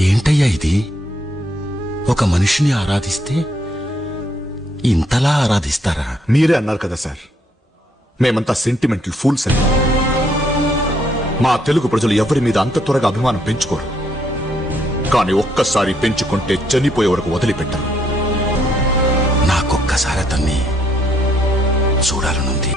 ఏంటయ్యా ఇది? ఒక మనిషిని ఆరాధిస్తే ఇంతలా ఆరాధిస్తారా? మీరే అన్నారు కదా సార్, మేమంతా సెంటిమెంటల్ ఫూల్స్ అని. మా తెలుగు ప్రజలు ఎవరి మీద అంత త్వరగా అభిమానం పెంచుకోరు. కానీ ఒక్కసారి పెంచుకుంటే చనిపోయే వరకు వదిలిపెట్టరు. నాకొక్కసారి అతన్ని చూడాలనుంది.